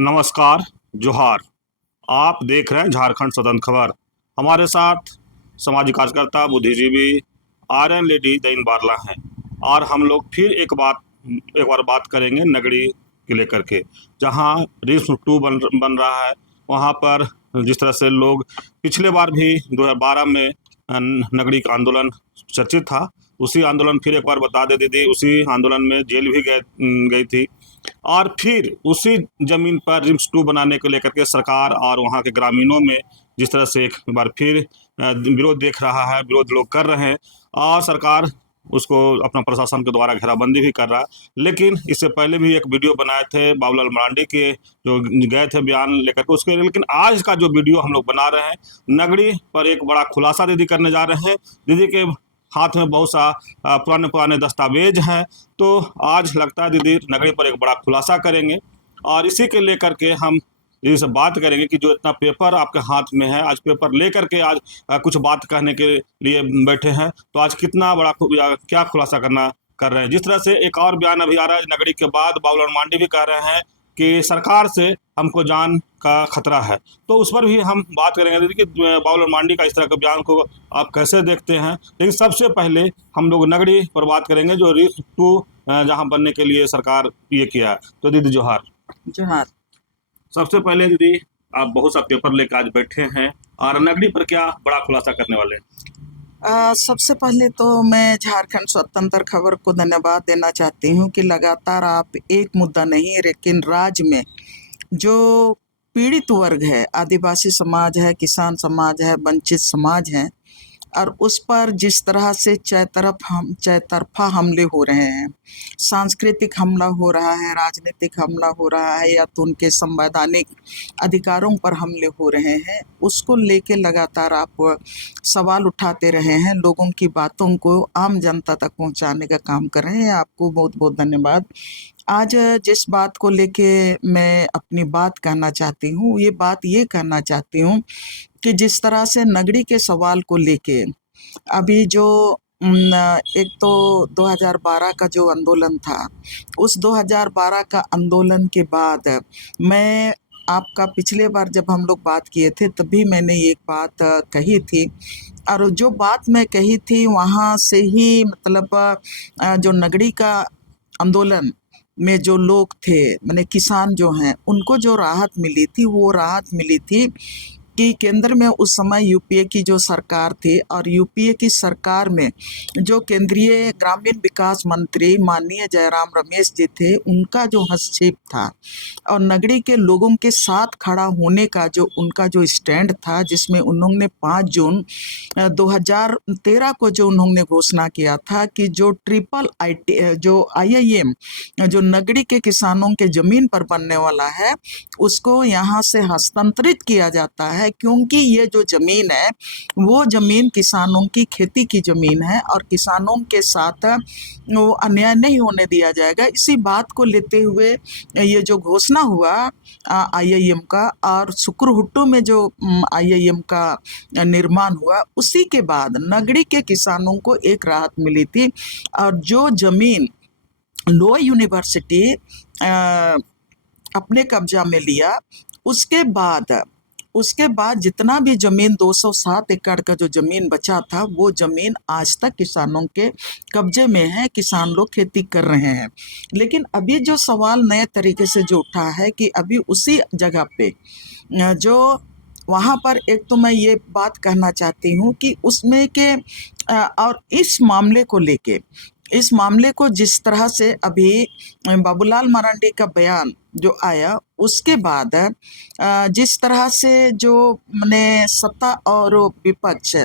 नमस्कार। जोहार। आप देख रहे हैं झारखंड स्वतंत्र खबर। हमारे साथ सामाजिक कार्यकर्ता बुद्धिजीवी आर्यन लेडी दैन बारला हैं और हम लोग फिर एक बार बात करेंगे नगड़ी के लेकर के, जहां रिस्म 2 बन रहा है। वहां पर जिस तरह से लोग पिछले बार भी 2012 में नगड़ी का आंदोलन चर्चित था, उसी आंदोलन फिर एक बार बता दे दीदी, उसी आंदोलन में जेल भी गई थी। और फिर उसी जमीन पर रिम्स 2 बनाने को लेकर के सरकार और वहाँ के ग्रामीणों में जिस तरह से एक बार फिर विरोध देख रहा है, विरोध लोग कर रहे हैं और सरकार उसको अपना प्रशासन के द्वारा घेराबंदी भी कर रहा है। लेकिन इससे पहले भी एक वीडियो बनाए थे बाबूलाल मरांडी के, जो गए थे बयान लेकर के उसके। लेकिन आज का जो वीडियो हम लोग बना रहे हैं, नगड़ी पर एक बड़ा खुलासा दीदी करने जा रहे हैं। दीदी के हाथ में बहुत सा पुराने पुराने दस्तावेज हैं, तो आज लगता है दीदी नगरी पर एक बड़ा खुलासा करेंगे और इसी के लेकर के हम दीदी से बात करेंगे कि जो इतना पेपर आपके हाथ में है, आज पेपर लेकर के आज कुछ बात कहने के लिए बैठे हैं, तो आज कितना बड़ा क्या खुलासा कर रहे हैं। जिस तरह से एक और बयान अभी आ रहा है नगरी के बाद, बाबूलाल मांडी भी कह रहे हैं कि सरकार से हमको जान का खतरा है, तो उस पर भी हम बात करेंगे दीदी कि बाबूलाल मांडी का इस तरह के बयान को आप कैसे देखते हैं। लेकिन सबसे पहले हम लोग नगरी पर बात करेंगे, जो रिस्म 2 जहां बनने के लिए सरकार ये किया है। तो दीदी जोहार। जोहार। सबसे पहले दीदी, आप बहुत सा पेपर लेकर आज बैठे हैं और नगरी पर क्या बड़ा खुलासा करने वाले हैं? सबसे पहले तो मैं झारखंड स्वतंत्र खबर को धन्यवाद देना चाहती हूँ कि लगातार आप एक मुद्दा नहीं, लेकिन राज्य में जो पीड़ित वर्ग है, आदिवासी समाज है, किसान समाज है, वंचित समाज है, और उस पर जिस तरह से चौतरफा हमले हो रहे हैं, सांस्कृतिक हमला हो रहा है, राजनीतिक हमला हो रहा है, या तो उनके संवैधानिक अधिकारों पर हमले हो रहे हैं, उसको लेके लगातार आप सवाल उठाते रहे हैं, लोगों की बातों को आम जनता तक पहुंचाने का काम कर रहे हैं। आपको बहुत बहुत धन्यवाद। आज जिस बात को लेके मैं अपनी बात कहना चाहती हूँ, ये कहना चाहती हूँ कि जिस तरह से नगड़ी के सवाल को लेके अभी जो एक तो 2012 का जो आंदोलन था, उस 2012 का आंदोलन के बाद मैं आपका पिछले बार जब हम लोग बात किए थे तभी मैंने एक बात कही थी, और जो बात मैं कही थी वहाँ से ही मतलब जो नगड़ी का आंदोलन में जो लोग थे, माने किसान जो हैं, उनको जो राहत मिली थी, वो राहत मिली थी कि केंद्र में उस समय यूपीए की जो सरकार थी, और यूपीए की सरकार में जो केंद्रीय ग्रामीण विकास मंत्री माननीय जयराम रमेश जी थे, उनका जो हस्तक्षेप था और नगरी के लोगों के साथ खड़ा होने का जो उनका जो स्टैंड था, जिसमें उन्होंने 5 जून 2013 को जो उन्होंने घोषणा किया था कि जो ट्रिपल आईटी जो आईआईएम जो नगरी के किसानों के जमीन पर बनने वाला है, उसको यहाँ से हस्तांतरित किया जाता है, क्योंकि ये जो जमीन है वो जमीन किसानों की खेती की जमीन है और किसानों के साथ वो अन्याय नहीं होने दिया जाएगा। इसी बात को लेते हुए ये जो घोषणा हुआ आईआईएम का, और सुकुरहुट्टू में जो आईआईएम का निर्माण हुआ, उसी के बाद नगरी के किसानों को एक राहत मिली थी। और जो जमीन लो यूनिवर्सिटी अपने कब्जा में लिया, उसके बाद जितना भी जमीन 207 एकड़ का जो जमीन बचा था, वो जमीन आज तक किसानों के कब्जे में है, किसान लोग खेती कर रहे हैं। लेकिन अभी जो सवाल नए तरीके से जो उठा है कि अभी उसी जगह पे जो वहाँ पर, एक तो मैं ये बात कहना चाहती हूँ कि उसमें के और इस मामले को जिस तरह से अभी बाबूलाल मरांडी का बयान जो आया, उसके बाद जिस तरह से जो मैंने सत्ता और विपक्ष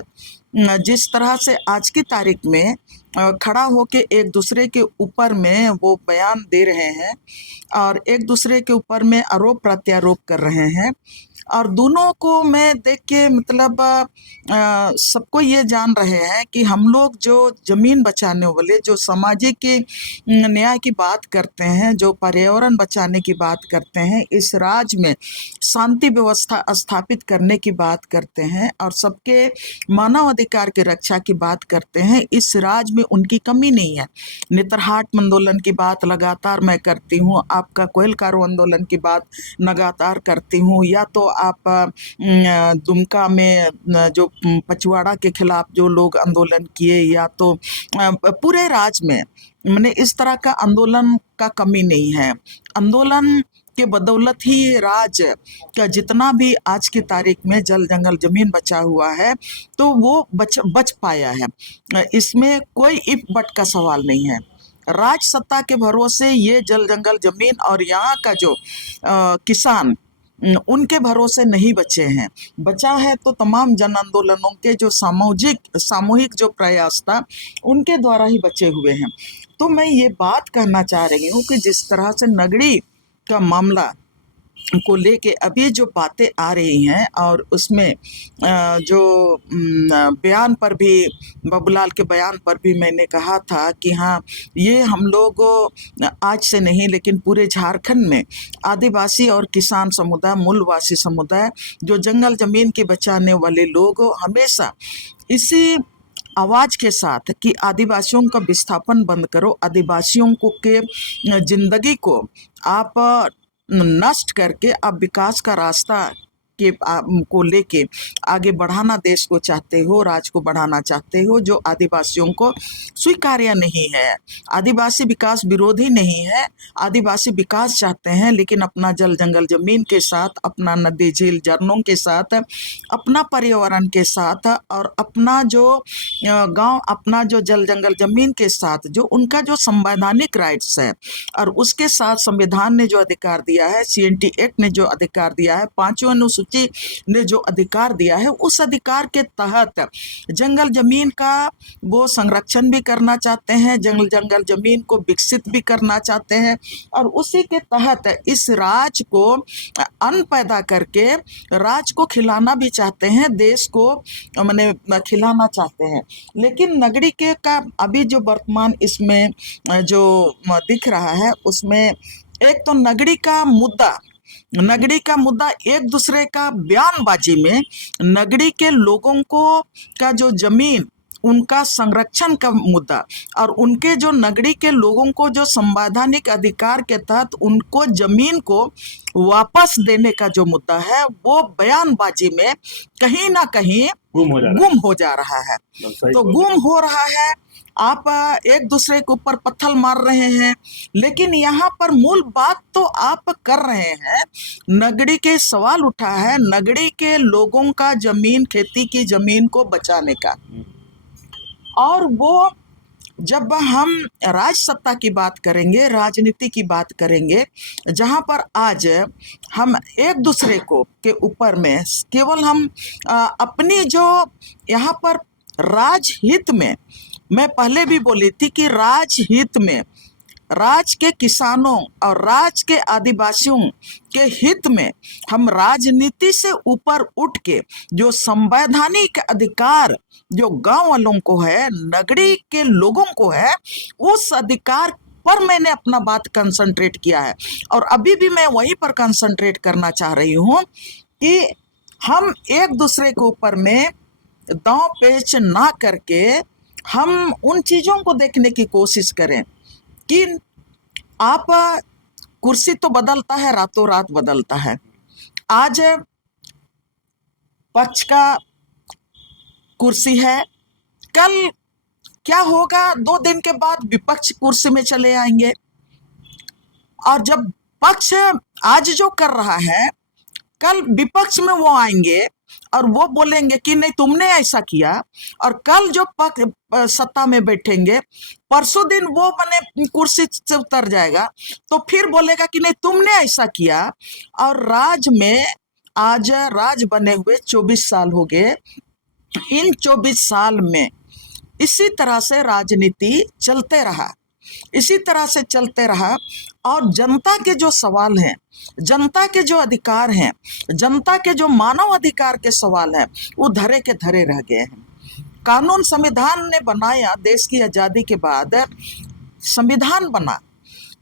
जिस तरह से आज की तारीख में खड़ा होके एक दूसरे के ऊपर में वो बयान दे रहे हैं और एक दूसरे के ऊपर में आरोप प्रत्यारोप कर रहे हैं, और दोनों को मैं देख के मतलब सबको ये जान रहे हैं कि हम लोग जो जमीन बचाने वाले, जो सामाजिक न्याय की बात करते हैं, जो पर्यावरण बचाने की बात करते हैं, इस राज्य में शांति व्यवस्था स्थापित करने की बात करते हैं और सबके मानव अधिकार की रक्षा की बात करते हैं, इस राज्य में उनकी कमी नहीं है। नेतरहाट आंदोलन की बात लगातार मैं करती हूँ, आपका कोयल कारो आंदोलन की बात लगातार करती हूँ, या तो आप दुमका में जो पचवाड़ा के खिलाफ जो लोग आंदोलन किए, या तो पूरे राज्य में मैंने इस तरह का आंदोलन का कमी नहीं है। आंदोलन के बदौलत ही राज्य का जितना भी आज की तारीख में जल जंगल जमीन बचा हुआ है तो वो बच पाया है। इसमें कोई इफ बट का सवाल नहीं है। राज सत्ता के भरोसे ये जल जंगल जमीन और यहाँ का जो किसान उनके भरोसे नहीं बचे हैं। बचा है तो तमाम जन आंदोलनों के जो सामूहिक जो प्रयास था उनके द्वारा ही बचे हुए हैं। तो मैं ये बात कहना चाह रही हूँ कि जिस तरह से नगड़ी का मामला को लेके अभी जो बातें आ रही हैं और उसमें जो बयान पर भी, बाबूलाल के बयान पर भी मैंने कहा था कि हाँ, ये हम लोग आज से नहीं लेकिन पूरे झारखंड में आदिवासी और किसान समुदाय, मूलवासी समुदाय, जो जंगल जमीन के बचाने वाले लोग हमेशा इसी आवाज़ के साथ कि आदिवासियों का विस्थापन बंद करो, आदिवासियों को के जिंदगी को आप नष्ट करके आप विकास का रास्ता के को लेके आगे बढ़ाना देश को चाहते हो, राज्य को बढ़ाना चाहते हो, जो आदिवासियों को स्वीकार्य नहीं है। आदिवासी विकास विरोधी नहीं है, आदिवासी विकास चाहते हैं, लेकिन अपना जल जंगल जमीन के साथ, अपना नदी झील झरनों के साथ, अपना पर्यावरण के साथ और अपना जो गांव, अपना जो जल जंगल जमीन के साथ जो उनका जो संवैधानिक राइट्स है और उसके साथ संविधान ने जो अधिकार दिया है, CNT एक्ट ने जो अधिकार दिया है, 5वीं अनुसूची ने जो अधिकार दिया है, उस अधिकार के तहत जंगल जमीन का वो संरक्षण भी करना चाहते हैं, जंगल जमीन को विकसित भी करना चाहते हैं और उसी के तहत इस राज को अन्न पैदा करके राज को खिलाना भी चाहते हैं, देश को मैंने खिलाना चाहते हैं। लेकिन नगरी के का अभी जो वर्तमान इसमें जो दिख रहा है उसमें एक तो नगरी का मुद्दा एक दूसरे का बयानबाजी में नगरी के लोगों को का जो जमीन उनका संरक्षण का मुद्दा और उनके जो नगरी के लोगों को जो संवैधानिक अधिकार के तहत उनको जमीन को वापस देने का जो मुद्दा है वो बयानबाजी में कहीं ना कहीं गुम हो जा रहा है। तो गुम हो रहा है, आप एक दूसरे के ऊपर पत्थर मार रहे हैं, लेकिन यहाँ पर मूल बात तो आप कर रहे हैं, नगरी के सवाल उठा है नगरी के लोगों का जमीन, खेती की जमीन को बचाने का। और वो जब हम राज सत्ता की बात करेंगे, राजनीति की बात करेंगे, जहाँ पर आज हम एक दूसरे को के ऊपर में केवल हम अपनी जो यहाँ पर राजहित में, मैं पहले भी बोली थी कि राजहित में, राज के किसानों और राज के आदिवासियों के हित में हम राजनीति से ऊपर उठ के जो संवैधानिक अधिकार जो गांव वालों को है, नगरी के लोगों को है, उस अधिकार पर मैंने अपना बात कंसंट्रेट किया है और अभी भी मैं वहीं पर कंसंट्रेट करना चाह रही हूँ कि हम एक दूसरे के ऊपर में दांव पेच ना करके हम उन चीज़ों को देखने की कोशिश करें कि आप कुर्सी तो बदलता है, रातों रात बदलता है। आज पक्ष का कुर्सी है, कल क्या होगा, 2 दिन के बाद विपक्ष कुर्सी में चले आएंगे और जब पक्ष आज जो कर रहा है कल विपक्ष में वो आएंगे और वो बोलेंगे कि नहीं तुमने ऐसा किया, और कल जो पक्ष सत्ता में बैठेंगे परसों दिन वो बने कुर्सी से उतर जाएगा तो फिर बोलेगा कि नहीं तुमने ऐसा किया। और राज में आज राज बने हुए 24 साल हो गए, इन 24 साल में इसी तरह से राजनीति चलते रहा इसी तरह से चलते रहा। और जनता के जो सवाल हैं, जनता के जो अधिकार हैं, जनता के जो मानव अधिकार के सवाल हैं, वो धरे के धरे रह गए हैं। कानून संविधान ने बनाया, देश की आज़ादी के बाद संविधान बना,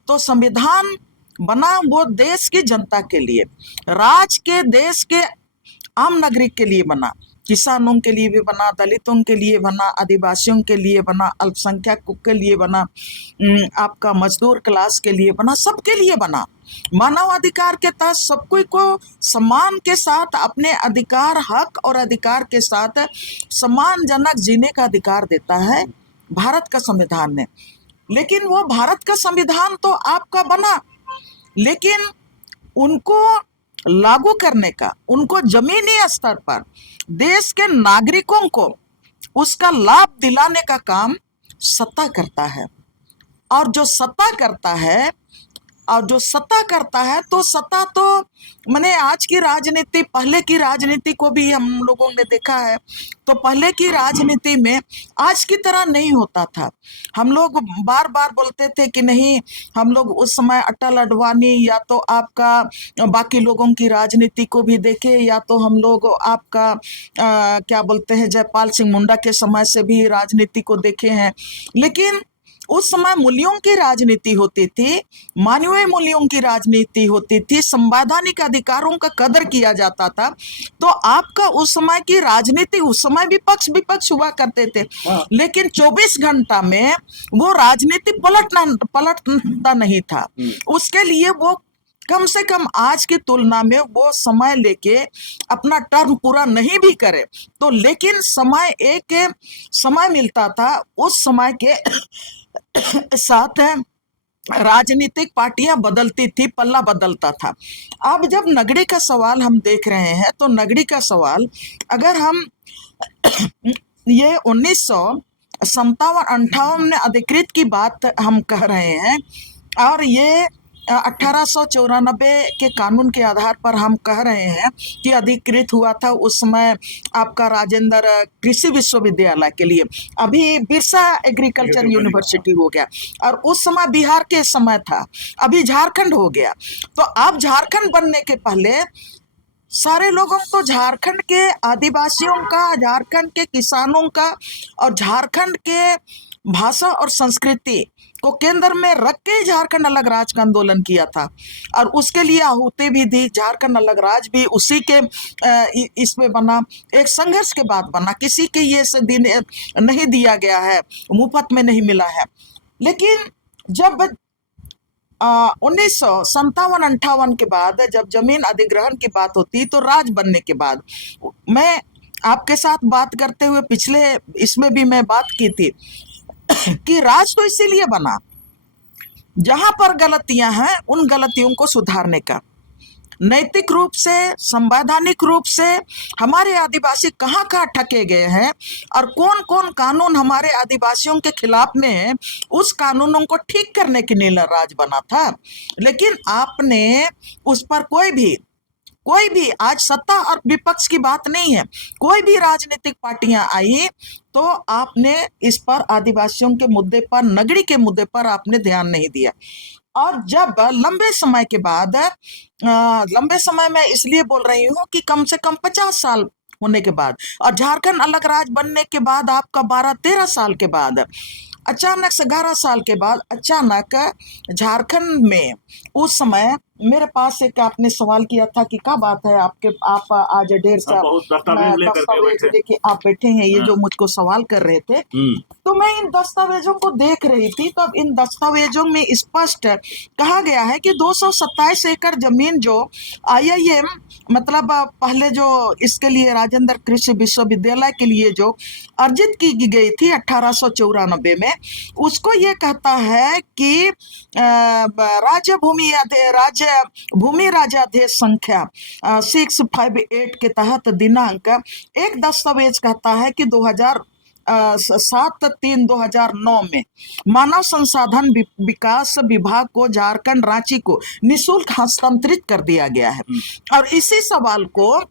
तो संविधान बना वो देश की जनता के लिए, राज के देश के आम नागरिक के लिए बना, किसानों के लिए भी बना, दलितों के लिए बना, आदिवासियों के लिए बना, अल्पसंख्यकों के लिए बना, आपका मजदूर क्लास के लिए बना, सबके लिए बना। मानवाधिकार के तहत सब कोई को सम्मान के साथ अपने अधिकार, हक और अधिकार के साथ सम्मानजनक जीने का अधिकार देता है भारत का संविधान ने। लेकिन वो भारत का संविधान तो आपका बना, लेकिन उनको लागू करने का, उनको जमीनी स्तर पर देश के नागरिकों को उसका लाभ दिलाने का काम सत्ता करता है। और जो सत्ता करता है, तो सत्ता तो मैंने आज की राजनीति, पहले की राजनीति को भी हम लोगों ने देखा है, तो पहले की राजनीति में आज की तरह नहीं होता था। हम लोग बार बार बोलते थे कि नहीं, हम लोग उस समय अटल अडवाणी या तो आपका बाकी लोगों की राजनीति को भी देखे, या तो हम लोग आपका क्या बोलते हैं, जयपाल सिंह मुंडा के समय से भी राजनीति को देखे हैं। लेकिन उस समय मूल्यों की राजनीति होती थी, मानवीय मूल्यों की राजनीति होती थी, संवैधानिक अधिकारों का कदर किया जाता था। तो आपका उस समय की राजनीति, उस समय भी पक्ष विपक्ष हुआ करते थे, लेकिन 24 घंटा में वो राजनीति पलटता नहीं था। उसके लिए वो कम से कम आज की तुलना में वो समय लेके अपना टर्म पूरा नहीं भी करे तो, लेकिन समय मिलता था, उस समय के साथ राजनीतिक पार्टियां बदलती थी, पल्ला बदलता था। अब जब नगड़ी का सवाल हम देख रहे हैं, तो नगड़ी का सवाल अगर हम ये 1957-58 में अधिकृत की बात हम कह रहे हैं, और ये 1894 के कानून के आधार पर हम कह रहे हैं कि अधिकृत हुआ था उस समय आपका राजेंद्र कृषि विश्वविद्यालय के लिए, अभी बिरसा एग्रीकल्चर यूनिवर्सिटी हो गया, और उस समय बिहार के समय था, अभी झारखंड हो गया। तो अब झारखंड बनने के पहले सारे लोगों को झारखंड के आदिवासियों का, झारखंड के किसानों का और झारखंड के भाषा और संस्कृति को केंद्र में रख के झारखंड अलग राज्य का आंदोलन किया था, और उसके लिए आहुति भी दी। झारखंड अलग राज्य भी उसी के इसमें बना, एक संघर्ष के बाद बना, किसी के ये से दिन नहीं दिया गया है, मुफ्त में नहीं मिला है। लेकिन जब 1957-58 के बाद जब जमीन अधिग्रहण की बात होती, तो राज बनने के बाद, मैं आपके साथ बात करते हुए पिछले इसमें भी मैं बात की थी कि राज तो इसीलिए बना, जहां पर गलतियां हैं उन गलतियों को सुधारने का, नैतिक रूप से, संवैधानिक रूप से हमारे आदिवासी कहाँ कहाँ ठके गए हैं और कौन कौन कानून हमारे आदिवासियों के खिलाफ में है, उस कानूनों को ठीक करने के लिए राज बना था। लेकिन आपने उस पर कोई भी आज सत्ता और विपक्ष की बात नहीं है, कोई भी राजनीतिक पार्टियां आई तो आपने इस पर आदिवासियों के मुद्दे पर, नगरी के मुद्दे पर आपने ध्यान नहीं दिया। और जब लंबे समय मैं इसलिए बोल रही हूँ कि कम से कम 50 साल होने के बाद, और झारखंड अलग राज्य बनने के बाद आपका 12-13 साल के बाद, अचानक से 11 साल के बाद अचानक झारखंड में उस समय मेरे पास एक आपने सवाल किया था कि क्या बात है आप आज ढेर सा दस्तावेज लेके आप बैठे हैं, ये जो मुझको सवाल कर रहे थे, तो मैं इन दस्तावेजों को देख रही थी। तब इन दस्तावेजों में स्पष्ट कहा गया है कि 227 एकड़ जमीन जो IIM मतलब पहले जो इसके लिए राजेंद्र कृषि विश्वविद्यालय के लिए जो अर्जित की गई थी 1894 में, उसको ये कहता है कि राज्य भूमि राजाधेश संख्या 658 के तहत दिनांक एक दस्तावेज कहता है कि 7/3/2009 में मानव संसाधन विकास विभाग को झारखंड रांची को निःशुल्क हस्तांतरित कर दिया गया है। और इसी सवाल को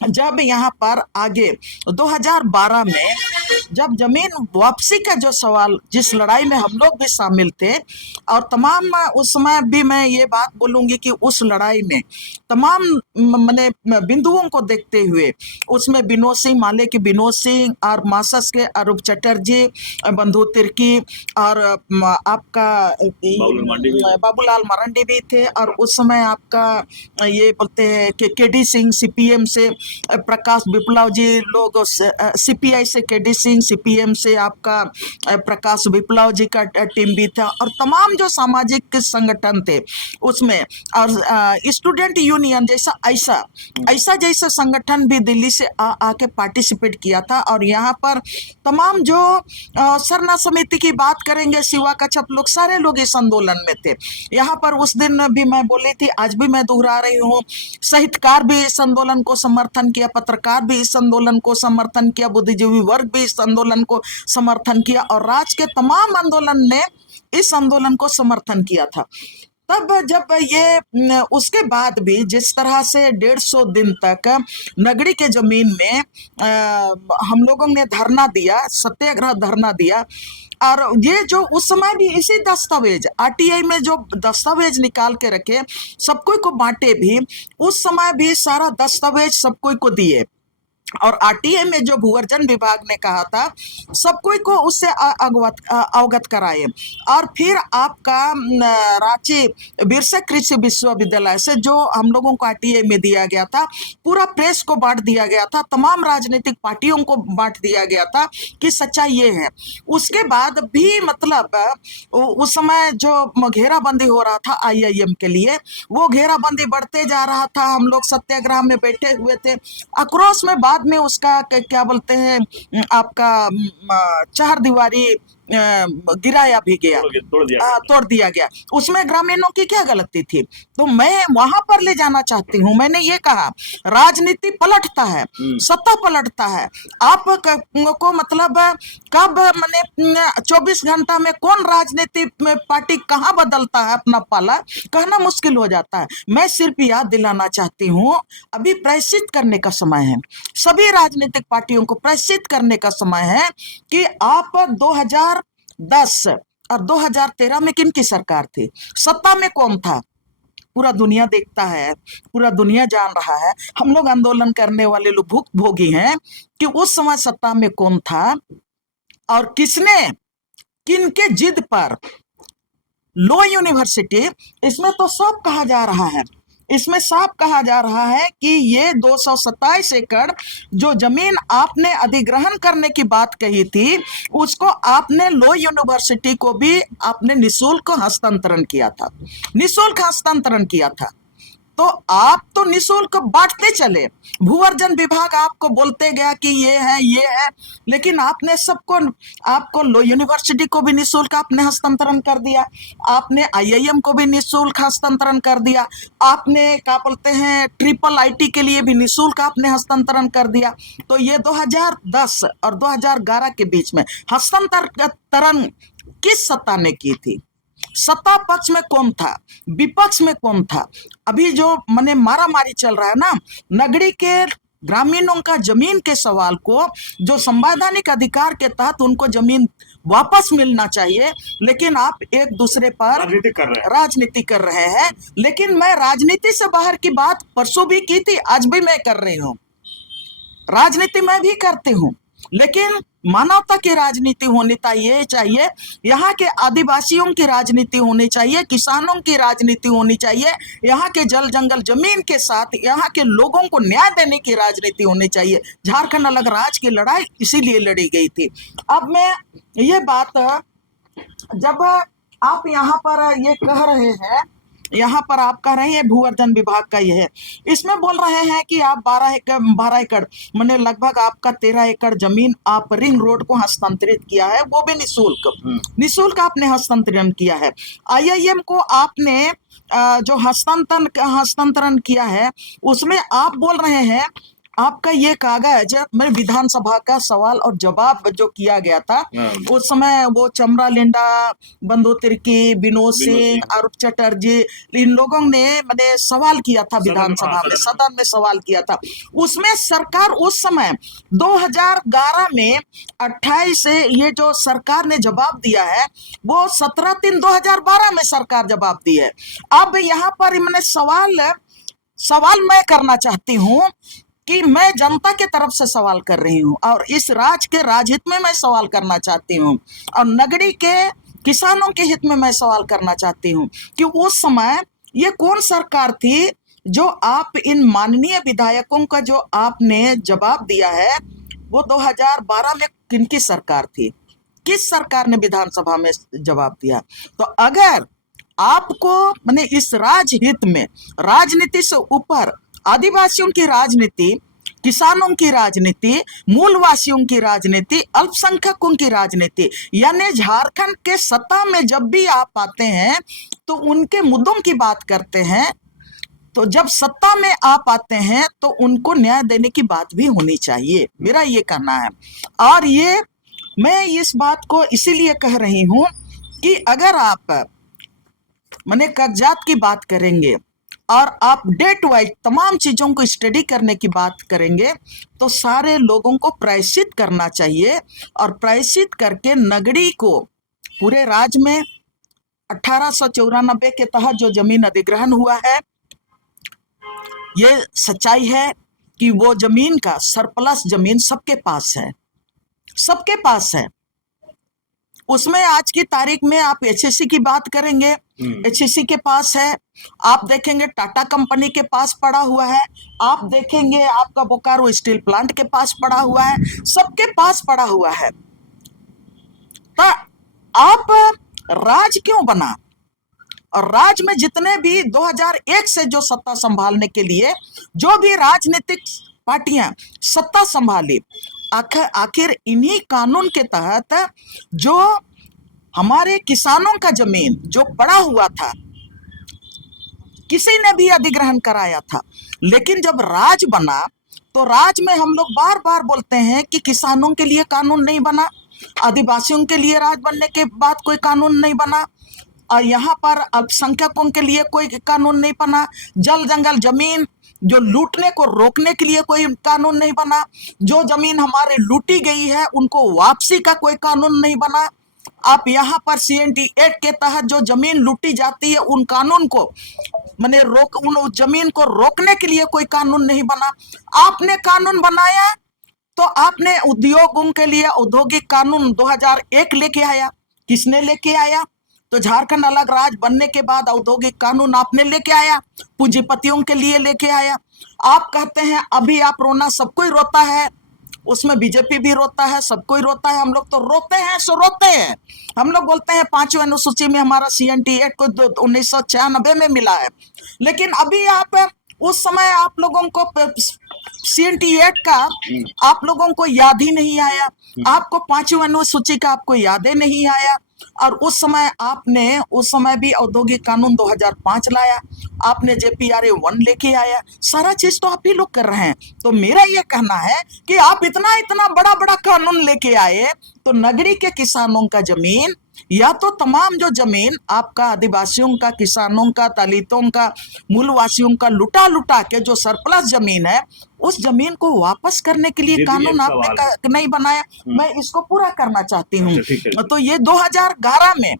जब यहाँ पर आगे 2012 में जब जमीन वापसी का जो सवाल, जिस लड़ाई में हम लोग भी शामिल थे, और तमाम उस समय भी मैं ये बात बोलूंगी कि उस लड़ाई में तमाम मैंने बिंदुओं को देखते हुए उसमें विनोद सिंह, माले की विनोद सिंह और मासस के अरूप चटर्जी, बंधु तिर्की और आपका बाबूलाल मरांडी भी थे, और उस समय आपका ये बोलते हैं कि केडी सिंह सीपीएम से, प्रकाश विप्लव जी लोग सीपीआई से, केडी सिंह सीपीएम से, आपका प्रकाश विप्लव जी का टीम भी था, और तमाम जो सामाजिक संगठन थे उसमें, और स्टूडेंट यूनियन जैसा जैसा संगठन भी दिल्ली से आके पार्टिसिपेट किया था। और यहाँ पर तमाम जो सरना समिति की बात करेंगे, शिवा कच्छप लोग, सारे लोग इस आंदोलन में थे। यहाँ पर उस दिन भी मैं बोली थी, आज भी मैं दोहरा रही हूँ, साहित्यकार भी इस आंदोलन को समर्थन किया, पत्रकार भी इस आंदोलन को समर्थन किया, बुद्धिजीवी वर्ग भी इस आंदोलन को समर्थन किया, और राज्य के तमाम आंदोलन ने इस आंदोलन को समर्थन किया था। तब जब ये उसके बाद भी जिस तरह से 150 दिन तक नगरी के जमीन में हम लोगों ने धरना दिया, सत्याग्रह धरना दिया, और ये जो उस समय भी इसी दस्तावेज आरटीआई में जो दस्तावेज निकाल के रखे, सब कोई को बांटे भी, उस समय भी सारा दस्तावेज सब कोई को दिए, और आरटीआई में जो भूअर्जन विभाग ने कहा था सब कोई को उससे अवगत कराए। और फिर आपका रांची बिरसा कृषि विश्वविद्यालय से जो हम लोगों को आरटीआई में दिया गया था, पूरा प्रेस को बांट दिया गया था, तमाम राजनीतिक पार्टियों को बांट दिया गया था कि सच्चाई ये है। उसके बाद भी मतलब उस समय जो घेराबंदी हो रहा था आईआईएम के लिए, वो घेराबंदी बढ़ते जा रहा था, हम लोग सत्याग्रह में बैठे हुए थे, आक्रोश में बाद में उसका क्या बोलते हैं आपका चार दीवारी गिराया भी गया, तोड़ दिया गया। उसमें ग्रामीणों की क्या गलती थी? तो मैं वहां पर ले जाना चाहती हूँ। मैंने ये कहा, राजनीति पलटता है, सत्ता पलटता है। आप को मतलब कब मैंने 24 घंटा में कौन राजनीति पार्टी कहाँ बदलता है अपना पाला, कहना मुश्किल हो जाता है। मैं सिर्फ याद दिलाना चाहती हूँ, अभी प्रायश्चित करने का समय है, सभी राजनीतिक पार्टियों को प्रायश्चित करने का समय है कि आप 2010 और 2013 में किन की सरकार थी, सत्ता में कौन था, पूरा दुनिया देखता है, पूरा दुनिया जान रहा है। हम लोग आंदोलन करने वाले लोग भुक्तभोगी हैं कि उस समय सत्ता में कौन था और किसने किनके जिद पर लो यूनिवर्सिटी, इसमें तो सब कहा जा रहा है, इसमें साफ कहा जा रहा है कि ये 227 एकड़ जो जमीन आपने अधिग्रहण करने की बात कही थी, उसको आपने लो यूनिवर्सिटी को भी आपने निःशुल्क हस्तांतरण किया था, निःशुल्क हस्तांतरण किया था। तो आप तो निःशुल्क बांटते चले, भूअर्जन विभाग आपको बोलते गया कि ये है, लेकिन आपने सबको, आपको लो यूनिवर्सिटी को भी निःशुल्क आपने हस्तांतरण कर दिया, आपने आईआईएम को भी निःशुल्क हस्तांतरण कर दिया, आपने क्या बोलते हैं ट्रिपल आईटी के लिए भी निःशुल्क आपने हस्तांतरण कर दिया। तो ये 2010 और 2011 के बीच में हस्तांतरण किस सत्ता ने की थी? सत्ता पक्ष में कौन था, विपक्ष में कौन था? अभी जो मने मारामारी चल रहा है ना, नगरी के ग्रामीणों का जमीन के सवाल को, जो संवैधानिक अधिकार के तहत उनको जमीन वापस मिलना चाहिए, लेकिन आप एक दूसरे पर राजनीति कर रहे हैं। लेकिन मैं राजनीति से बाहर की बात परसों भी की थी, आज भी मैं कर रही हूँ, राजनीति मैं भी करती हूँ, लेकिन मानवता की राजनीति होनी चाहिए, यहाँ के आदिवासियों की राजनीति होनी चाहिए, किसानों की राजनीति होनी चाहिए, यहाँ के जल जंगल जमीन के साथ यहाँ के लोगों को न्याय देने की राजनीति होनी चाहिए। झारखंड अलग राज्य की लड़ाई इसीलिए लड़ी गई थी। अब मैं ये बात, जब आप यहाँ पर ये कह रहे हैं, यहाँ पर आप कह रहे हैं भूअर्जन विभाग का ये है, इसमें बोल रहे हैं कि आप 12 एकड़ मैंने लगभग आपका 13 एकड़ जमीन आप रिंग रोड को हस्तांतरित किया है, वो भी निःशुल्क आपने हस्तांतरण किया है। आईआईएम को आपने जो हस्तांतरण किया है, उसमें आप बोल रहे हैं आपका ये कागज मैं विधानसभा का सवाल और जवाब जो किया गया था उस समय वो चमरा लिंडा, बंधु तिर्की, विनोद सिंह, अरूप चटर्जी, इन लोगों ने मैंने सवाल किया था विधानसभा में, सदन में सवाल किया था। उसमें सरकार उस समय 2011 में 28 से ये जो सरकार ने जवाब दिया है वो 17/3/2012 में सरकार जवाब दी है। अब यहाँ पर मैंने सवाल मैं करना चाहती हूँ कि मैं जनता के तरफ से सवाल कर रही हूँ और इस राज्य के राजहित में मैं सवाल करना चाहती हूँ और नगरी के किसानों के हित में मैं सवाल करना चाहती हूँ कि उस समय ये कौन सरकार थी जो आप इन माननीय विधायकों का जो आपने जवाब दिया है वो 2012 में किनकी सरकार थी, किस सरकार ने विधानसभा में जवाब दिया। तो अगर आपको मैंने इस राजहित में राजनीति से ऊपर आदिवासियों की राजनीति, किसानों की राजनीति, मूलवासियों की राजनीति, अल्पसंख्यकों की राजनीति, यानी झारखंड के सत्ता में जब भी आप आते हैं तो उनके मुद्दों की बात करते हैं, तो जब सत्ता में आप आते हैं तो उनको न्याय देने की बात भी होनी चाहिए, मेरा ये कहना है। और ये मैं इस बात को इसीलिए कह रही हूं कि अगर आप मैंने कागजात की बात करेंगे और आप डेट वाइज तमाम चीजों को स्टडी करने की बात करेंगे तो सारे लोगों को प्रायश्चित करना चाहिए और प्रायश्चित करके नगरी को पूरे राज्य में 1894 के तहत जो जमीन अधिग्रहण हुआ है, ये सच्चाई है कि वो जमीन का सरप्लस जमीन सबके पास है, सबके पास है। उसमें आज की तारीख में आप एचएससी की बात करेंगे, एचएससी के पास है, आप देखेंगे टाटा कंपनी के पास पड़ा हुआ है, आप देखेंगे आपका बोकारो स्टील प्लांट के पास पड़ा हुआ है, सबके पास पड़ा हुआ है। तो आप राज क्यों बना? और राज में जितने भी 2001 से जो सत्ता संभालने के लिए जो भी राजनीतिक पार्टियां सत्ता संभाली, आखिर इन्हीं कानून के तहत जो हमारे किसानों का जमीन जो पड़ा हुआ था किसी ने भी अधिग्रहण कराया था। लेकिन जब राज बना तो राज में हम लोग बार बार बोलते हैं कि किसानों के लिए कानून नहीं बना, आदिवासियों के लिए राज बनने के बाद कोई कानून नहीं बना, और यहाँ पर अल्पसंख्यकों के लिए कोई कानून नहीं बना, जल जंगल जमीन जो लूटने को रोकने के लिए कोई कानून नहीं बना, जो जमीन हमारे लूटी गई है उनको वापसी का कोई कानून नहीं बना। आप यहाँ पर CNT एक्ट के तहत जो जमीन लूटी जाती है उन कानून को मैंने उन जमीन को रोकने के लिए कोई कानून नहीं बना। आपने कानून बनाया तो आपने उद्योगों के लिए औद्योगिक कानून 2001 लेके आया। किसने लेके आया? तो झारखंड अलग राज्य बनने के बाद औद्योगिक कानून आपने लेके आया, पूंजीपतियों के लिए लेके आया। आप कहते हैं अभी आप रोना, सब कोई रोता है, उसमें बीजेपी भी रोता है, सब कोई रोता है, हम लोग तो रोते हैं सो रोते हैं। हम लोग बोलते हैं 5वीं अनुसूची में हमारा CNT एक्ट को 1996 में मिला है, लेकिन अभी आप उस समय आप लोगों को CNT एक्ट का आप लोगों को याद ही नहीं आया, आपको 5वीं अनुसूची का आपको याद ही नहीं आया। और उस समय भी औद्योगिक कानून 2005 लाया, आपने JPRA 1 लेके आया, सारा चीज तो आप ही लोग कर रहे हैं। तो मेरा ये कहना है कि आप इतना बड़ा बड़ा कानून लेके आए तो नगरी के किसानों का जमीन या तो तमाम जो जमीन आपका आदिवासियों का, किसानों का, दलितों का, मूलवासियों का लुटा के जो सरप्लस जमीन है उस जमीन को वापस करने के लिए कानून आपने नहीं बनाया। मैं इसको पूरा करना चाहती हूँ। तो ये 2011 में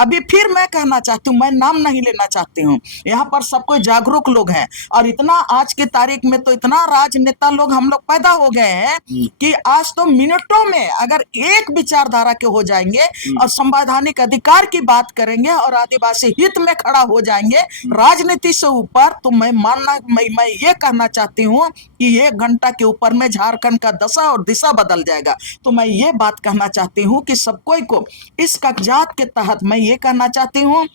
अभी फिर मैं कहना चाहती हूँ, मैं नाम नहीं लेना चाहती हूँ, यहाँ पर सब कोई जागरूक लोग हैं और इतना आज की तारीख में तो इतना राजनेता लोग हम लोग पैदा हो गए हैं कि आज तो मिनटों में अगर एक विचारधारा के हो जाएंगे और संवैधानिक अधिकार की बात करेंगे और आदिवासी हित में खड़ा हो जाएंगे राजनीति से ऊपर, तो मैं ये कहना चाहती हूँ कि 1 घंटा के ऊपर में झारखंड का दशा और दिशा बदल जाएगा। तो मैं ये बात कहना चाहती हूँ कि सब कोई को इस कागजात के तहत मैं ये कहना चाहती हूँ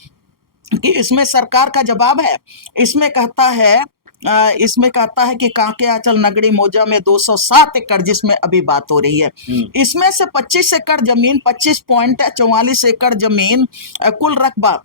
कि इसमें सरकार का जवाब है। इसमें कहता है कि कांके आंचल नगरी मौजा में 207 एकड़ जिसमें अभी बात हो रही है, इसमें से 25 एकड़ जमीन 25.44 एकड़ जमीन कुल रकबा,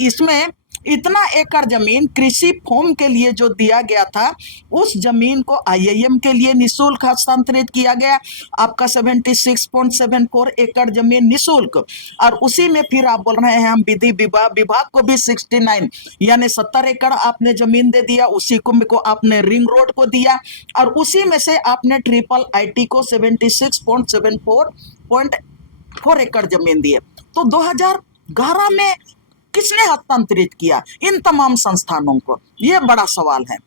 इसमें इतना एकड़ जमीन कृषि फॉर्म के लिए जो दिया गया था, उस जमीन को आईआईएम के लिए निशुल्क हस्तांतरित किया गया। आपका 76.74 एकड़ जमीन निशुल्क, और उसी में फिर आप बोल रहे हैं हम विधि विभाग को भी 69 यानी 70 एकड़ आपने जमीन दे दिया, उसी को आपने रिंग रोड को दिया, और उसी में से आपने ट्रिपल आईटी को 76.74 एकड़ जमीन दिए। तो 2011 में किसने हस्तांतरित किया इन तमाम संस्थानों को, ये बड़ा सवाल है।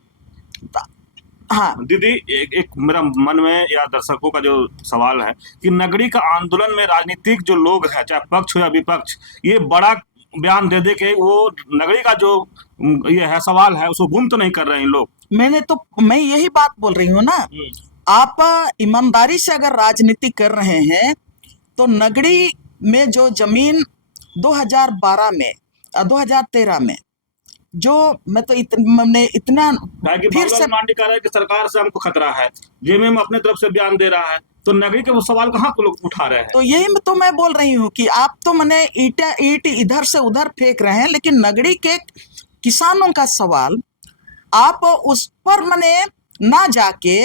हाँ दीदी, एक मेरा मन में या दर्शकों का जो सवाल है कि नगरी का आंदोलन में राजनीतिक जो लोग हैं, चाहे पक्ष हो या विपक्ष, ये बड़ा बयान दे दे के वो नगरी का जो ये है सवाल है उसको गुम तो नहीं कर रहे हैं इन लोग? मैं यही बात बोल रही हूँ ना, आप ईमानदारी से अगर राजनीति कर रहे हैं तो नगरी में जो जमीन 2012 में 2013 में जो मैं तो मैंने इतना फिर से मांडी कर रहा है कि सरकार से हमको खतरा है, जेएमएम अपने तरफ से बयान दे रहा है, तो नगरी के वो सवाल कहाँ को लोग उठा रहे हैं? तो यही तो मैं बोल रही हूँ कि आप तो मैंने ईट इधर से उधर फेंक रहे हैं, लेकिन नगरी के किसानों का सवाल आप उस पर मैंने ना जाके,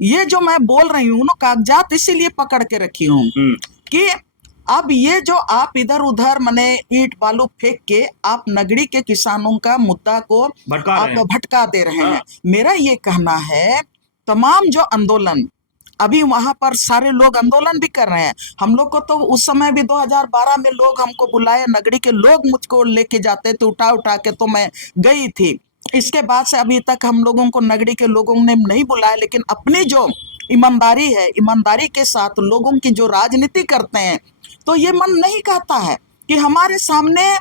ये जो मैं बोल रही हूँ ना, कागजात इसीलिए पकड़ के रखी हूँ कि अब ये जो आप इधर उधर मैंने ईट बालू फेंक के आप नगरी के किसानों का मुद्दा को आप भटका दे रहे हैं। मेरा ये कहना है, तमाम जो आंदोलन अभी वहां पर सारे लोग आंदोलन भी कर रहे हैं। हम लोग को तो उस समय भी 2012 में लोग हमको बुलाए, नगरी के लोग मुझको लेके जाते थे उठा उठा के, तो मैं गई थी। इसके बाद से अभी तक हम लोगों को नगरी के लोगों ने नहीं बुलाया, लेकिन अपनी जो ईमानदारी है, ईमानदारी के साथ लोगों की जो राजनीति करते हैं, तो ये मन नहीं कहता है कि हमारे सामने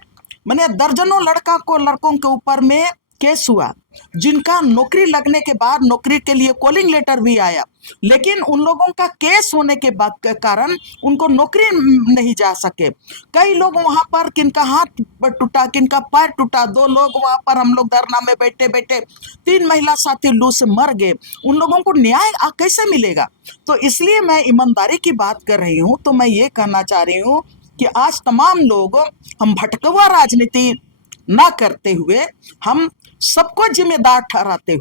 मैंने दर्जनों लड़कों के ऊपर में केस हुआ, जिनका नौकरी लगने के बाद नौकरी के लिए कॉलिंग लेटर भी आया, लेकिन उन लोगों का केस होने के बाद के कारण उनको नौकरी नहीं जा सके। कई लोग वहां पर, किनका हाथ टूटा, किनका पैर टूटा, 2 लोग वहां पर हम लोग धरना में बैठे बैठे 3 महिला साथी लू से मर गए। उन लोगों को न्याय कैसे मिलेगा? तो इसलिए मैं ईमानदारी की बात कर रही हूँ। तो मैं ये कहना चाह रही हूँ कि आज तमाम लोग हम भटकवा राजनीति ना करते हुए, हम सबको जिम्मेदार ठहराते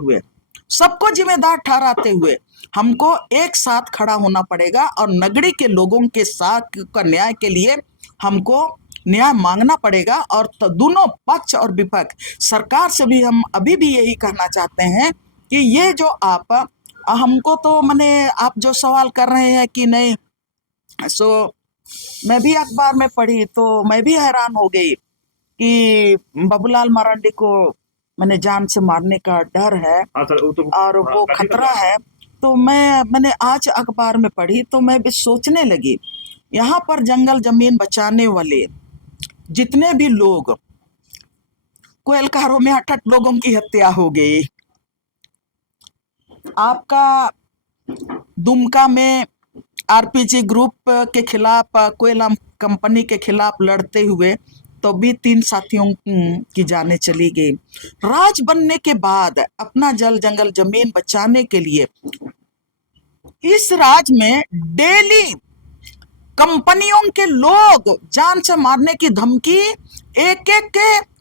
हुए हमको एक साथ खड़ा होना पड़ेगा, और नगरी के लोगों के साथ का न्याय के लिए हमको न्याय मांगना पड़ेगा। और दोनों पक्ष और विपक्ष, सरकार से भी हम अभी भी यही कहना चाहते हैं कि ये जो आप हमको तो मैंने आप जो सवाल कर रहे हैं कि नहीं, सो मैं भी अखबार में पढ़ी तो मैं भी हैरान हो गई कि बाबूलाल मरांडी को मैंने जान से मारने का डर है और वो खतरा है। तो मैंने आज अखबार में पढ़ी तो मैं भी सोचने लगी, यहाँ पर जंगल जमीन बचाने वाले जितने भी लोग, कोयलकारों में 8 लोगों की हत्या हो गई, आपका दुमका में आरपीजी ग्रुप के खिलाफ, कोयला कंपनी के खिलाफ लड़ते हुए तो भी 3 साथियों की जानें चली गई। राज बनने के बाद अपना जल जंगल जमीन बचाने के लिए इस राज में डेली कंपनियों के लोग जान से मारने की धमकी, एक एक के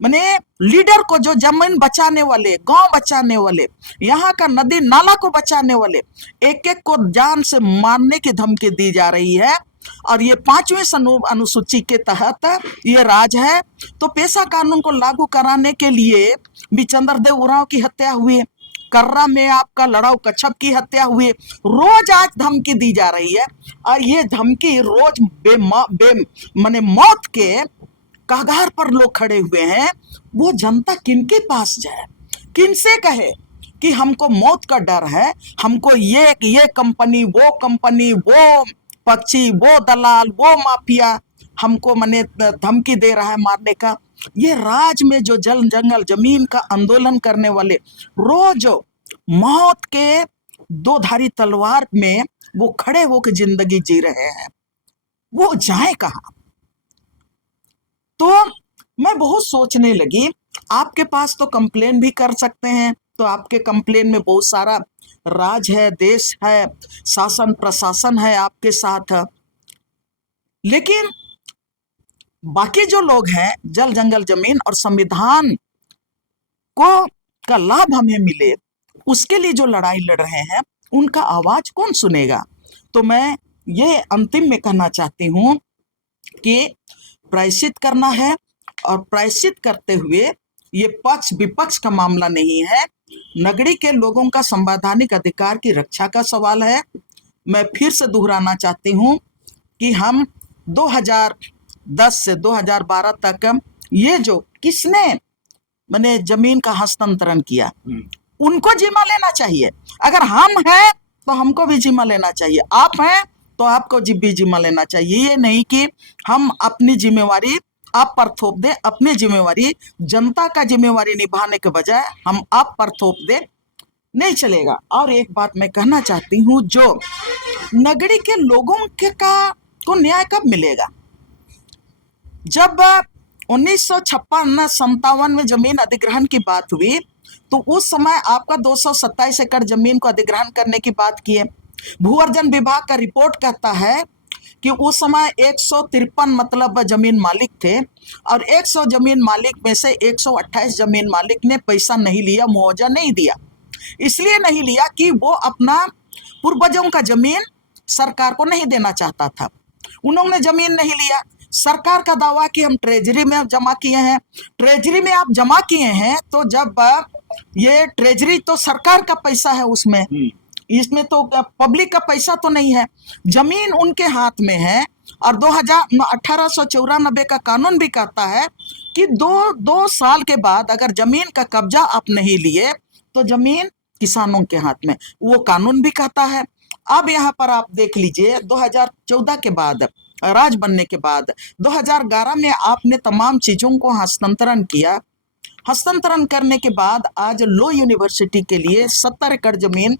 मैंने लीडर को, जो जमीन बचाने वाले, गांव बचाने वाले, यहाँ का नदी नाला को बचाने वाले, एक एक को जान से मारने की धमकी दी जा रही है। और ये 5वें अनुसूची के तहत ये राज है। तो पेशा कानून को लागू कराने के लिए भी चंद्रदेव उरांव की हत्या हुई है, कर्रा में आपका लड़ाऊ कच्छप की हत्या हुई है। रोज आज धमकी दी जा रही है, और ये धमकी रोज माने मौत के कगार पर लोग खड़े हुए हैं। वो जनता किनके पास जाए, किनसे कहे कि हमको मौत का डर है, हमको ये कंपनी, वो पक्षी, वो दलाल, वो माफिया हमको मने धमकी दे रहा है मारने का। ये राज में जो जल जंगल जमीन का आंदोलन करने वाले रोज मौत के 2 धारी तलवार में वो खड़े होकर जिंदगी जी रहे हैं, वो जाए कहाँ? तो मैं बहुत सोचने लगी। आपके पास तो कंप्लेन भी कर सकते हैं, तो आपके कंप्लेन में बहुत सारा राज है, देश है, शासन प्रशासन है आपके साथ, लेकिन बाकी जो लोग हैं, जल जंगल जमीन और संविधान को का लाभ हमें मिले, उसके लिए जो लड़ाई लड़ रहे हैं, उनका आवाज कौन सुनेगा? तो मैं ये अंतिम में कहना चाहती हूँ कि प्रायश्चित करना है, और प्रायश्चित करते हुए ये पक्ष विपक्ष का मामला नहीं है, नगरी के लोगों का संवैधानिक अधिकार की रक्षा का सवाल है। मैं फिर से दोहराना चाहती हूँ कि हम 2010 से 2012 तक ये जो किसने मैंने जमीन का हस्तांतरण किया, उनको जिम्मा लेना चाहिए। अगर हम हैं तो हमको भी जिम्मा लेना चाहिए, आप हैं तो आपको भी जिम्मा लेना चाहिए। ये नहीं कि हम अपनी जिम्मेवारी आप पर थोप दे, अपनी जिम्मेवारी जनता का जिम्मेवारी निभाने के बजाय हम आप पर थोप दे, नहीं चलेगा। और एक बात मैं कहना चाहती हूँ, जो नगरी के लोगों के को न्याय कब मिलेगा? जब 1956-57 में जमीन अधिग्रहण की बात हुई, तो उस समय आपका 227 एकड़ जमीन को अधिग्रहण करने की बात की है। भू अर्जन विभाग का रिपोर्ट कहता है कि उस समय 153 मतलब जमीन मालिक थे, और 100 जमीन मालिक में से 128 जमीन मालिक ने पैसा नहीं लिया, मुआवजा नहीं दिया। इसलिए नहीं लिया कि वो अपना पूर्वजों का जमीन सरकार को नहीं देना चाहता था, उन्होंने जमीन नहीं लिया। सरकार का दावा कि हम ट्रेजरी में जमा किए हैं। ट्रेजरी में आप जमा किए हैं तो जब ये ट्रेजरी तो सरकार का पैसा है, उसमें इसमें तो पब्लिक का पैसा तो नहीं है, जमीन उनके हाथ में है। और 1894 का कानून भी कहता है कि दो साल के बाद अगर जमीन का कब्जा आप नहीं लिए तो जमीन किसानों के हाथ में, वो कानून भी कहता है। अब यहाँ पर आप देख लीजिए, 2014 के बाद, राज बनने के बाद 2011 में आपने तमाम चीजों को हस्तांतरण किया। हस्तांतरण करने के बाद आज लो यूनिवर्सिटी के लिए 70 एकड़ जमीन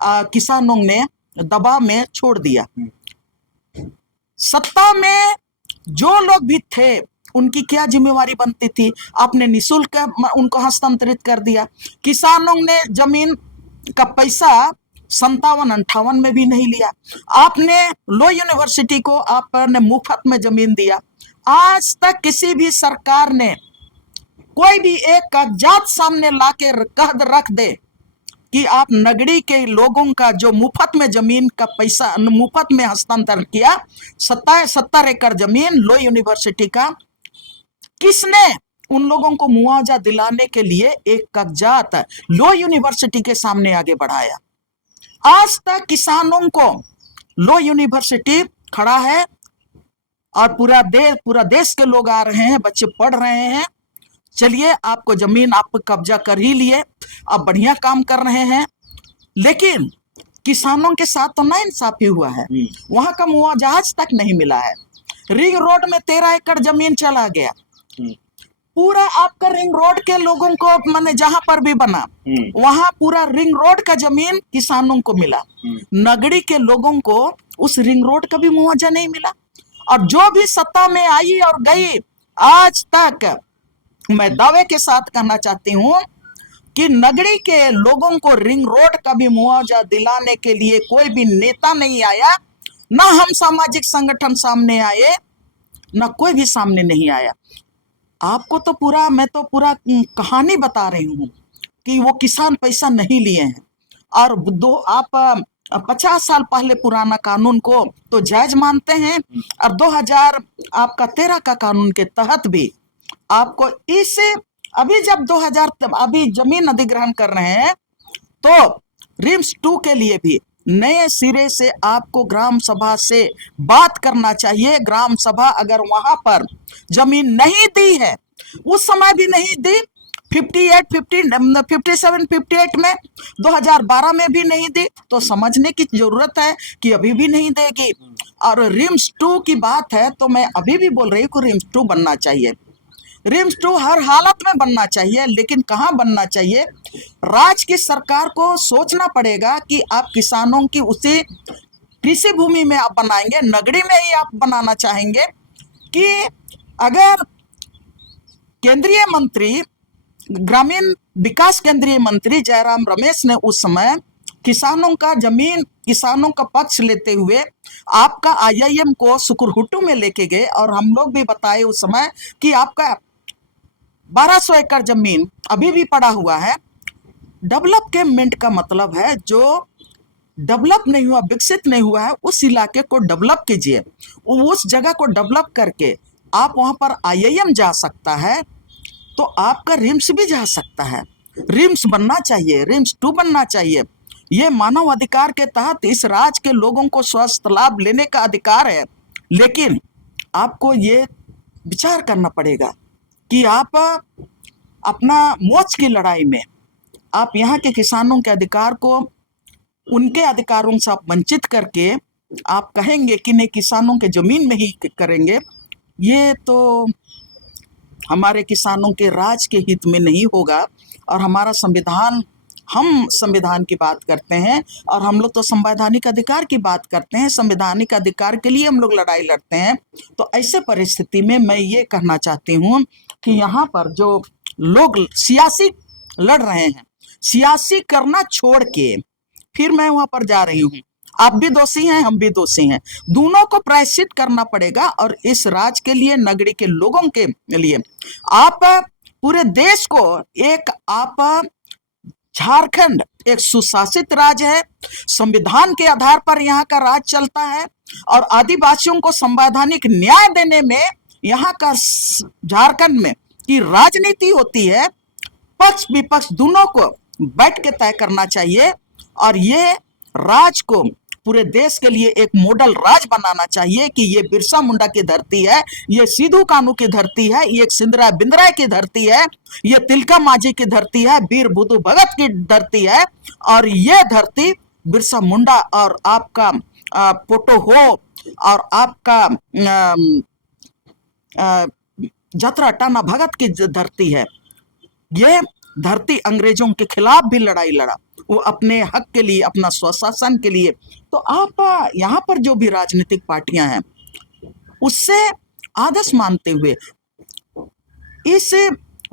किसानों ने दबाव में छोड़ दिया। सत्ता में जो लोग भी थे, उनकी क्या जिम्मेवारी बनती थी? आपने निःशुल्क उनको हस्तांतरित कर दिया। किसानों ने जमीन का पैसा 57-58 में भी नहीं लिया। आपने लो यूनिवर्सिटी को आपने मुफ्त में जमीन दिया। आज तक किसी भी सरकार ने कोई भी एक कागजात सामने लाके रख दे कि आप नगरी के लोगों का जो मुफ्त में जमीन का पैसा मुफ्त में हस्तांतरण किया, 70 एकड़ जमीन लो यूनिवर्सिटी का, किसने उन लोगों को मुआवजा दिलाने के लिए एक कागजात लो यूनिवर्सिटी के सामने आगे बढ़ाया? आज तक किसानों को लो यूनिवर्सिटी खड़ा है, और पूरा देश के लोग आ रहे हैं, बच्चे पढ़ रहे हैं। चलिए, आपको जमीन आप कब्जा कर ही लिए, आप बढ़िया काम कर रहे हैं, लेकिन किसानों के साथ तो नाइंसाफी हुआ है। वहां का मुआवजा आज तक नहीं मिला है। रिंग रोड में 13 एकड़ जमीन चला गया, पूरा आपका रिंग रोड के लोगों को, माने जहां पर भी बना वहां पूरा रिंग रोड का जमीन किसानों को मिला। नगरी के लोगों को उस रिंग रोड का भी मुआवजा नहीं मिला। और जो भी सत्ता में आई और गई, आज तक मैं दावे के साथ कहना चाहती हूं कि नगरी के लोगों को रिंग रोड का भी मुआवजा दिलाने के लिए कोई भी नेता नहीं आया, ना हम सामाजिक संगठन सामने आए, ना कोई भी सामने नहीं आया। आपको तो मैं तो पूरा कहानी बता रही हूँ कि वो किसान पैसा नहीं लिए हैं। और आप 50 साल पहले पुराना कानून को तो जायज मानते हैं, और 2013 का कानून के तहत भी आपको अभी जब 2000 अभी जमीन अधिग्रहण कर रहे हैं, तो रिम्स 2 के लिए भी नए सिरे से आपको ग्राम सभा से बात करना चाहिए। ग्राम सभा अगर वहां पर जमीन नहीं दी है, उस समय भी नहीं दी, 57, 58 में, 2012 में भी नहीं दी, तो समझने की जरूरत है कि अभी भी नहीं देगी। और रिम्स 2 की बात है, तो मैं अभी भी बोल रही हूँ कि रिम्स 2 बनना चाहिए। रिम्स 2 हर हालत में बनना चाहिए, लेकिन कहाँ बनना चाहिए? राज्य की सरकार को सोचना पड़ेगा कि आप किसानों की उसी कृषि भूमि में आप बनाएंगे, नगरी में ही आप बनाना चाहेंगे, कि अगर केंद्रीय मंत्री, ग्रामीण विकास केंद्रीय मंत्री जयराम रमेश ने उस समय किसानों का जमीन किसानों का पक्ष लेते हुए आपका IIM को सुकुरहुटू में लेके गए, और हम लोग भी बताए उस समय कि आपका 1200 एकड़ जमीन अभी भी पड़ा हुआ है। डेवलपमेंट का मतलब है जो डेवलप नहीं हुआ, विकसित नहीं हुआ है, उस इलाके को डेवलप कीजिए। उस जगह को डेवलप करके आप वहाँ पर IIM जा सकता है, तो आपका रिम्स भी जा सकता है। रिम्स बनना चाहिए, रिम्स 2 बनना चाहिए। ये मानव अधिकार के तहत इस राज्य के लोगों को स्वास्थ्य लाभ लेने का अधिकार है, लेकिन आपको ये विचार करना पड़ेगा कि आप अपना मोक्ष की लड़ाई में आप यहाँ के किसानों के अधिकार को, उनके अधिकारों से आप वंचित करके आप कहेंगे कि नहीं किसानों के जमीन में ही करेंगे। ये तो हमारे किसानों के राज के हित में नहीं होगा। और हमारा संविधान, हम संविधान की बात करते हैं और हम लोग तो संवैधानिक अधिकार की बात करते हैं, संवैधानिक अधिकार के लिए हम लोग लड़ाई लड़ते हैं। तो ऐसे परिस्थिति में मैं ये कहना चाहती हूँ कि यहाँ पर जो लोग सियासी लड़ रहे हैं, सियासी करना छोड़ के फिर मैं वहां पर जा रही हूँ। आप भी दोषी हैं, हम भी दोषी हैं, दोनों को प्रायश्चित करना पड़ेगा। और इस राज्य के लिए, नगरी के लोगों के लिए, आप पूरे देश को एक, आप झारखंड एक सुशासित राज्य है, संविधान के आधार पर यहाँ का राज चलता है, और आदिवासियों को संवैधानिक न्याय देने में यहाँ का झारखंड में की राजनीति होती है। पक्ष विपक्ष दोनों को बैठ के तय करना चाहिए, और ये राज को पूरे देश के लिए एक मॉडल राज बनाना चाहिए कि ये बिरसा मुंडा की धरती है, ये सिद्धू कान्हू की धरती है, ये सिंदरा बिंद्रा की धरती है, ये तिलका मांझी की धरती है, वीर बुद्धू भगत की धरती है, और ये धरती बिरसा मुंडा और आपका पोटो हो और आपका जतरा टाना भगत की धरती है। ये धरती अंग्रेजों के खिलाफ भी लड़ाई लड़ा, वो अपने हक के लिए, अपना स्वशासन के लिए। तो आप यहाँ पर जो भी राजनीतिक पार्टियां हैं उससे आदर्श मानते हुए इस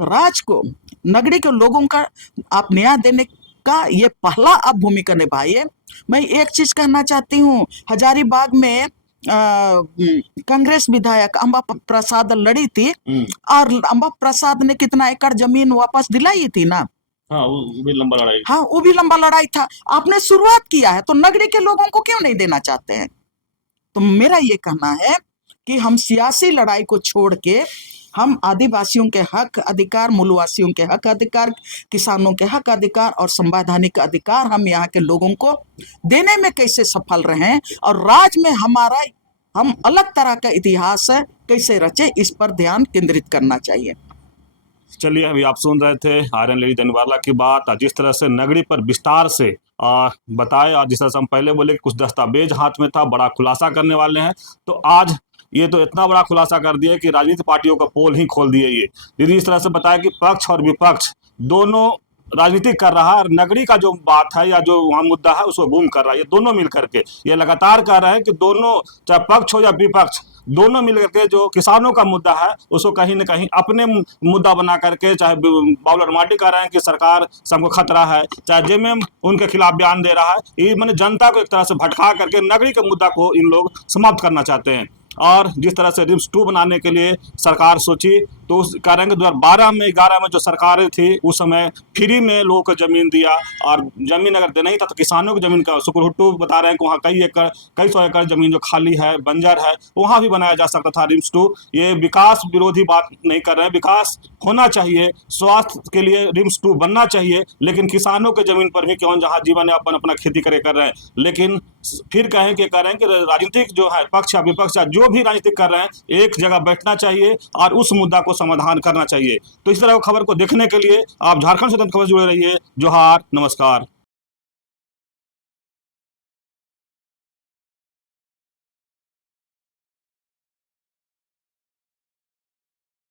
राज को, नगरी के लोगों का आप न्याय देने का ये पहला आप भूमिका निभाइए। मैं एक चीज कहना चाहती हूँ, हजारीबाग में कांग्रेस विधायक अंबा प्रसाद लड़ी थी, और अंबा प्रसाद ने कितना एकड़ जमीन वापस दिलाई थी ना। हाँ, वो भी लंबा लड़ाई। हाँ, वो भी लंबा लड़ाई था। आपने शुरुआत किया है तो नगरी के लोगों को क्यों नहीं देना चाहते हैं? तो मेरा ये कहना है कि हम सियासी लड़ाई को छोड़ के हम आदिवासियों के हक अधिकार, मूलवासियों के हक अधिकार, किसानों के हक अधिकार और संवैधानिक अधिकार हम यहाँ के लोगों को देने में कैसे सफल रहे, और राज्य में हमारा, हम अलग तरह का इतिहास कैसे रचे, इस पर ध्यान केंद्रित करना चाहिए। चलिए, अभी आप सुन रहे थे आयरन लेडी दैनवारला की बात, जिस तरह से नगरी पर विस्तार से बताए, और जिस तरह से हम पहले बोले कि कुछ दस्तावेज हाथ में था, बड़ा खुलासा करने वाले हैं। तो आज ये तो इतना बड़ा खुलासा कर दिया कि राजनीतिक पार्टियों का पोल ही खोल दिए। ये दीदी इस तरह से बताया कि पक्ष और विपक्ष दोनों राजनीति कर रहा है, और नगरी का जो बात है या जो वहाँ मुद्दा है उसको गुम कर रहा है। ये दोनों मिल करके ये लगातार कह रहे हैं कि दोनों, चाहे पक्ष हो या विपक्ष, दोनों मिल करके जो किसानों का मुद्दा है उसको कहीं ना कहीं अपने मुद्दा बना करके, चाहे बाबुल माटी कह रहे हैं कि सरकार से हमको खतरा है, चाहे जेएमएम उनके खिलाफ बयान दे रहा है। ये मैंने जनता को एक तरह से भटका करके नगरी के मुद्दा को इन लोग समाप्त करना चाहते हैं। और जिस तरह से रिम्स 2 बनाने के लिए सरकार सोची, तो उस कह रहे हैं कि 2012 में 11 में जो सरकारें थी उस समय फ्री में लोगों को ज़मीन दिया, और ज़मीन अगर देना ही था तो किसानों की ज़मीन का, सुकुरहुटू बता रहे हैं कि वहाँ कई सौ एकड़ ज़मीन जो खाली है, बंजर है, वहाँ भी बनाया जा सकता था रिम्स 2। ये विकास विरोधी बात नहीं कर रहे हैं, विकास होना चाहिए, स्वास्थ्य के लिए रिम्स 2 बनना चाहिए, लेकिन किसानों के ज़मीन पर भी क्यों, जहाँ जीवन यापन अपना खेती करे कर रहे हैं। लेकिन फिर कह रहे हैं कि राजनीतिक जो है, पक्ष या विपक्ष या जो भी राजनीति कर रहे हैं, एक जगह बैठना चाहिए और उस मुद्दा को समाधान करना चाहिए। तो इस तरह की खबर को देखने के लिए आप झारखंड स्वतंत्र खबर से जुड़े रहिए। जोहार, नमस्कार।